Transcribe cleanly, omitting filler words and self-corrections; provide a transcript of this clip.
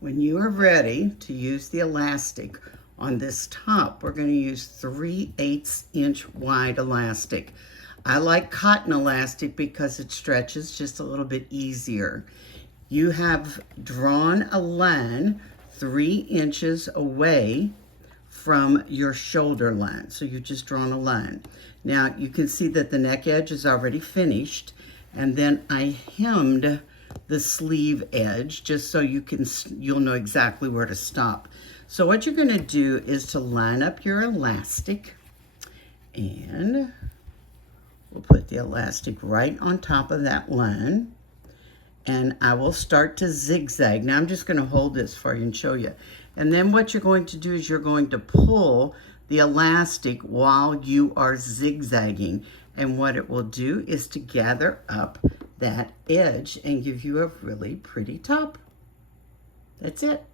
When you are ready to use the elastic on this top, we're going to use 3/8 inch wide elastic. I like cotton elastic because it stretches just a little bit easier. You have drawn a line 3 inches away from your shoulder line. So you've just drawn a line. Now you can see that the neck edge is already finished, and then I hemmed the sleeve edge just so you'll know exactly where to stop. So what you're going to do is to line up your elastic, and we'll put the elastic right on top of that line, and I will start to zigzag. Now I'm just going to hold this for you and show you. And then what you're going to do is you're going to pull the elastic while you are zigzagging. And what it will do is to gather up that edge and give you a really pretty top. That's it.